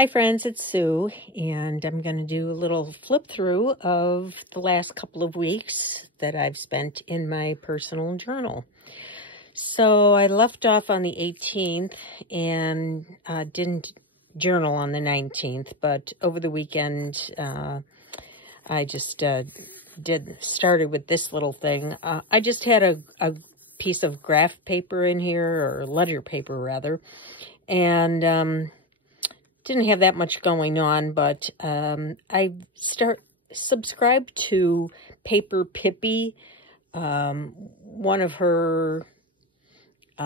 Hi friends, it's Sue, and I'm going to do a little flip through of the last couple of weeks that I've spent in my personal journal. So I left off on the 18th and didn't journal on the 19th, but over the weekend I just started with this little thing. I just had a piece of graph paper in here, or ledger paper rather, and didn't have that much going on, but I subscribed to Paper Pippi, one of her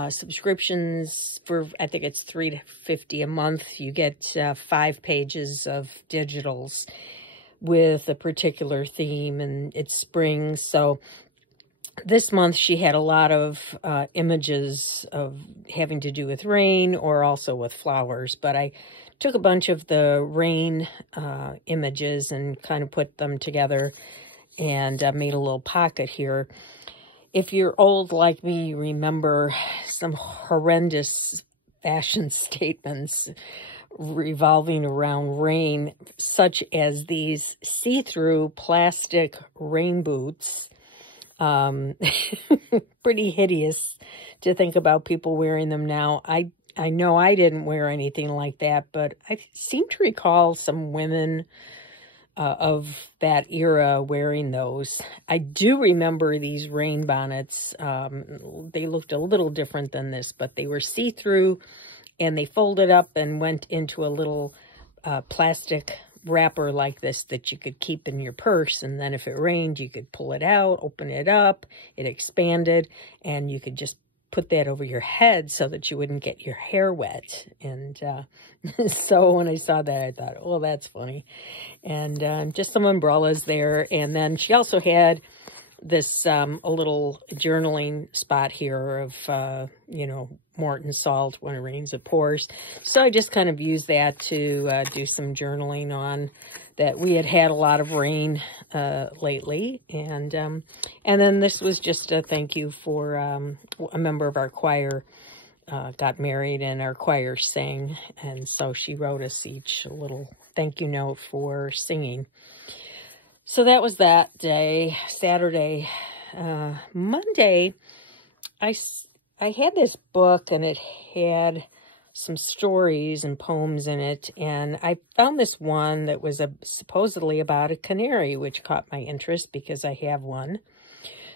subscriptions for, I think it's $3.50 a month. You get 5 pages of digitals with a particular theme, and it's spring. So this month she had a lot of images of having to do with rain or also with flowers, but I took a bunch of the rain images and kind of put them together and made a little pocket here. If you're old like me, you remember some horrendous fashion statements revolving around rain, such as these see-through plastic rain boots. Pretty hideous to think about people wearing them now. I know I didn't wear anything like that, but I seem to recall some women of that era wearing those. I do remember these rain bonnets. They looked a little different than this, but they were see-through, and they folded up and went into a little plastic wrapper like this that you could keep in your purse, and then if it rained, you could pull it out, open it up, it expanded, and you could just put that over your head so that you wouldn't get your hair wet. And so when I saw that, I thought, oh, that's funny. And just some umbrellas there. And then she also had this a little journaling spot here of, you know, Morton salt. When it rains, it pours. So I just kind of used that to do some journaling on that. We had a lot of rain lately, and then this was just a thank you for a member of our choir got married, and our choir sang, and so she wrote us each a little thank you note for singing. So that was that day. Saturday, Monday, I had this book, and it had some stories and poems in it, and I found this one that was supposedly about a canary, which caught my interest because I have one.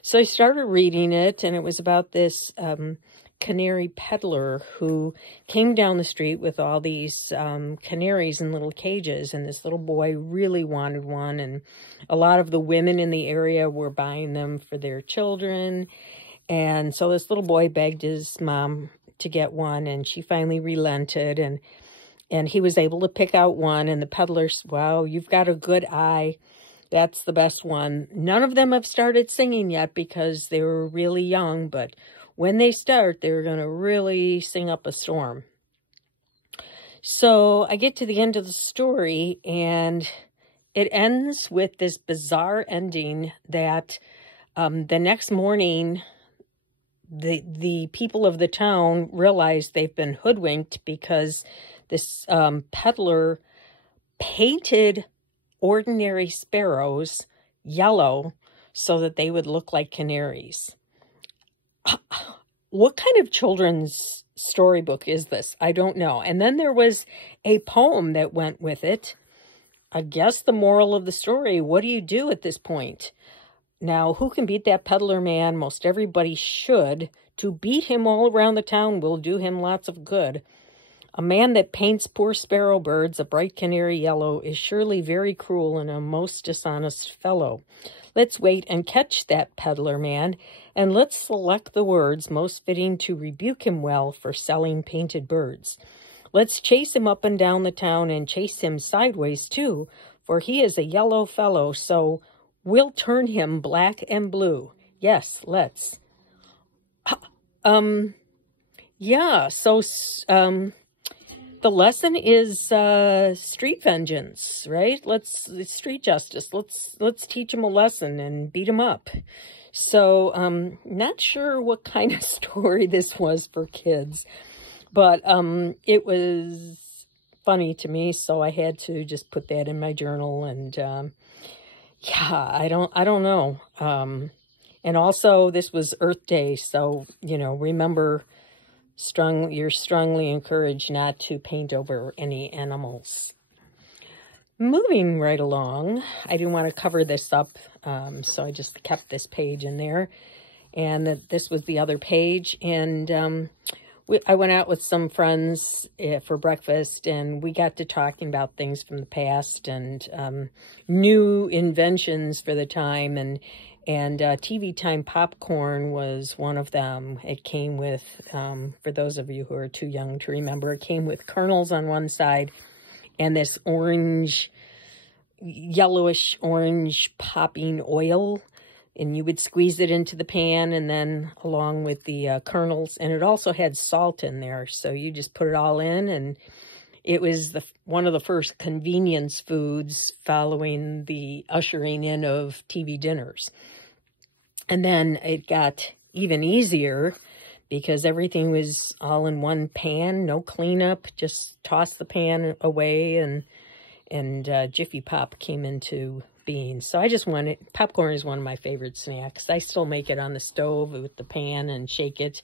So I started reading it, and it was about this canary peddler who came down the street with all these canaries in little cages, and this little boy really wanted one, and a lot of the women in the area were buying them for their children. And so this little boy begged his mom to get one, and she finally relented, and he was able to pick out one, and the peddler said, wow, you've got a good eye. That's the best one. None of them have started singing yet because they were really young, but when they start, they're going to really sing up a storm. So I get to the end of the story, and it ends with this bizarre ending that the next morning, the people of the town realize they've been hoodwinked because this peddler painted ordinary sparrows yellow so that they would look like canaries. What kind of children's storybook is this? I don't know. And then there was a poem that went with it. I guess the moral of the story, what do you do at this point? Now, who can beat that peddler man? Most everybody should. To beat him all around the town will do him lots of good. A man that paints poor sparrow birds a bright canary yellow is surely very cruel and a most dishonest fellow. Let's wait and catch that peddler man, and let's select the words most fitting to rebuke him well for selling painted birds. Let's chase him up and down the town, and chase him sideways too, for he is a yellow fellow, so we'll turn him black and blue. Yes, let's. Yeah, so, the lesson is, street vengeance, right? Street justice. Let's teach them a lesson and beat them up. So, not sure what kind of story this was for kids, but, it was funny to me, so I had to just put that in my journal. And yeah, I don't know. And also, this was Earth Day, so, you know, remember, you're strongly encouraged not to paint over any animals. Moving right along, I didn't want to cover this up, so I just kept this page in there. And this was the other page. And I went out with some friends for breakfast, and we got to talking about things from the past and new inventions for the time. And TV Time popcorn was one of them. It came with, for those of you who are too young to remember, it came with kernels on one side and this orange, yellowish orange popping oil. And you would squeeze it into the pan and then along with the kernels. And it also had salt in there. So you just put it all in. And it was one of the first convenience foods following the ushering in of TV dinners. And then it got even easier because everything was all in one pan, no cleanup, just toss the pan away, and Jiffy Pop came into being. So I just wanted, popcorn is one of my favorite snacks. I still make it on the stove with the pan and shake it.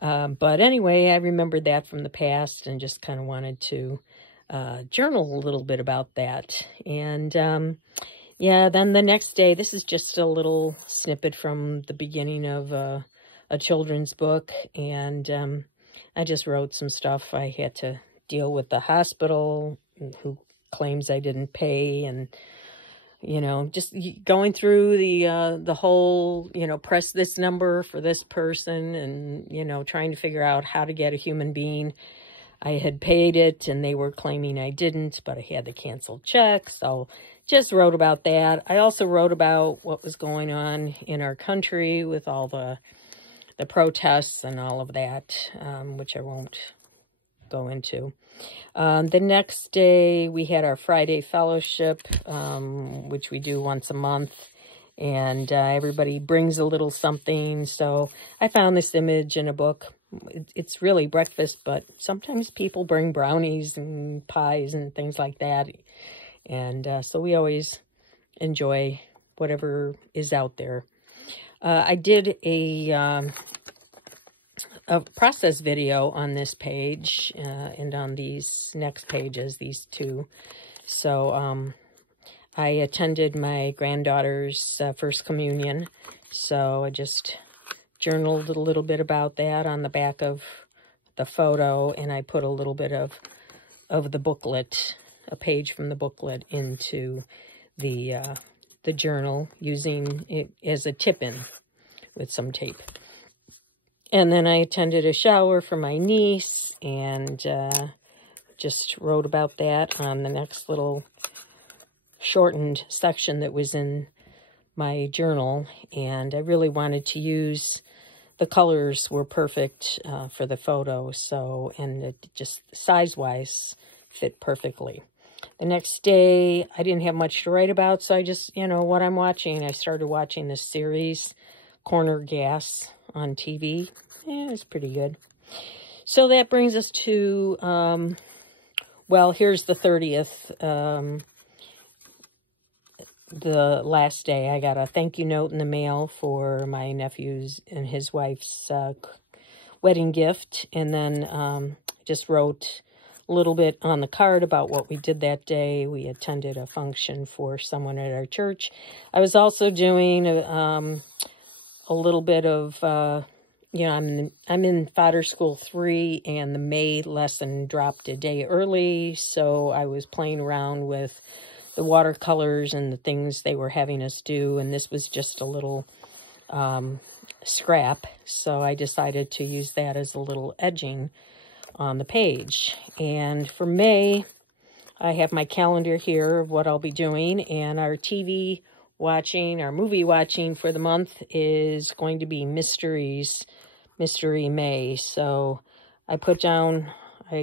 But anyway, I remembered that from the past and just kind of wanted to journal a little bit about that. And yeah, then the next day, this is just a little snippet from the beginning of a children's book. And I just wrote some stuff. I had to deal with the hospital who claims I didn't pay, and you know, just going through the whole, you know, press this number for this person, and, you know, trying to figure out how to get a human being. I had paid it and they were claiming I didn't, but I had the canceled check. So just wrote about that. I also wrote about what was going on in our country with all the protests and all of that, which I won't go into. The next day, we had our Friday fellowship, which we do once a month, and everybody brings a little something. So I found this image in a book. It's really breakfast, but sometimes people bring brownies and pies and things like that. And so we always enjoy whatever is out there. I did a process video on this page and on these next pages, these two. So I attended my granddaughter's first communion, so I just journaled a little bit about that on the back of the photo, and I put a little bit of the booklet, a page from the booklet, into the journal, using it as a tip-in with some tape. And then I attended a shower for my niece and just wrote about that on the next little shortened section that was in my journal. And I really wanted to use, the colors were perfect for the photo, so, and it just size-wise fit perfectly. The next day, I didn't have much to write about, so I just, you know, what I'm watching. I started watching this series, Corner Gas, on TV. Yeah, it's pretty good. So that brings us to, well, here's the 30th, the last day. I got a thank you note in the mail for my nephew's and his wife's wedding gift. And then just wrote a little bit on the card about what we did that day. We attended a function for someone at our church. I was also doing a little bit of, you know, I'm in Fodder School 3, and the May lesson dropped a day early, so I was playing around with the watercolors and the things they were having us do, and this was just a little scrap, so I decided to use that as a little edging on the page. And for May, I have my calendar here of what I'll be doing, and our TV watching, our movie watching for the month is going to be Mystery May. So I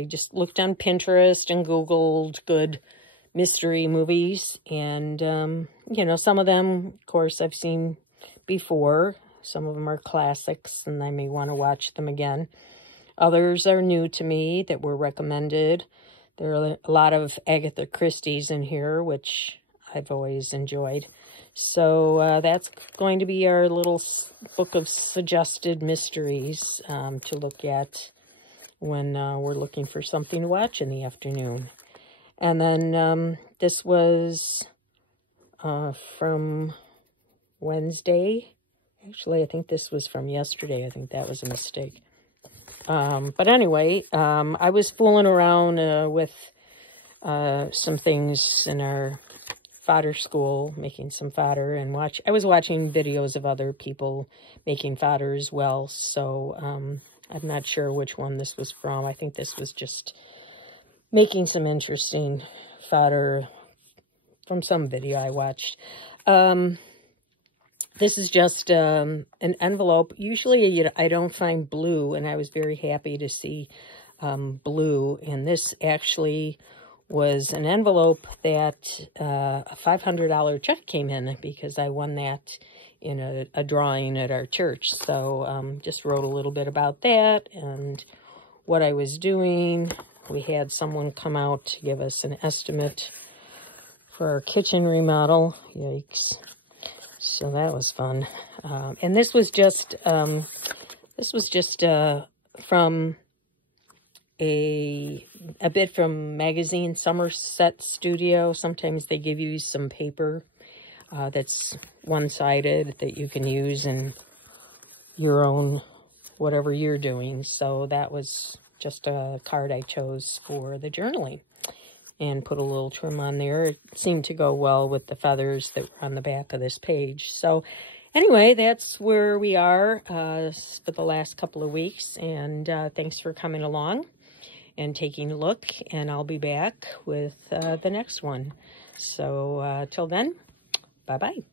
just looked on Pinterest and Googled good mystery movies, and you know, some of them, of course, I've seen before. Some of them are classics, and I may want to watch them again. Others are new to me that were recommended. There are a lot of Agatha Christie's in here, which I've always enjoyed. So that's going to be our little book of suggested mysteries to look at when we're looking for something to watch in the afternoon. And then this was from Wednesday. Actually, I think this was from yesterday. I think that was a mistake. But anyway, I was fooling around with some things in our fodder school, making some fodder, and I was watching videos of other people making fodder as well, so I'm not sure which one this was from. I think this was just making some interesting fodder from some video I watched. This is just an envelope. Usually I don't find blue, and I was very happy to see blue, and this actually was an envelope that a $500 check came in because I won that in a drawing at our church. So just wrote a little bit about that and what I was doing. We had someone come out to give us an estimate for our kitchen remodel. Yikes. So that was fun. And this was just from a bit from magazine Somerset Studio. Sometimes they give you some paper that's one-sided that you can use in your own whatever you're doing. So that was just a card I chose for the journaling and put a little trim on there. It seemed to go well with the feathers that were on the back of this page. So anyway, that's where we are for the last couple of weeks, and thanks for coming along and taking a look, and I'll be back with the next one. So till then, bye-bye.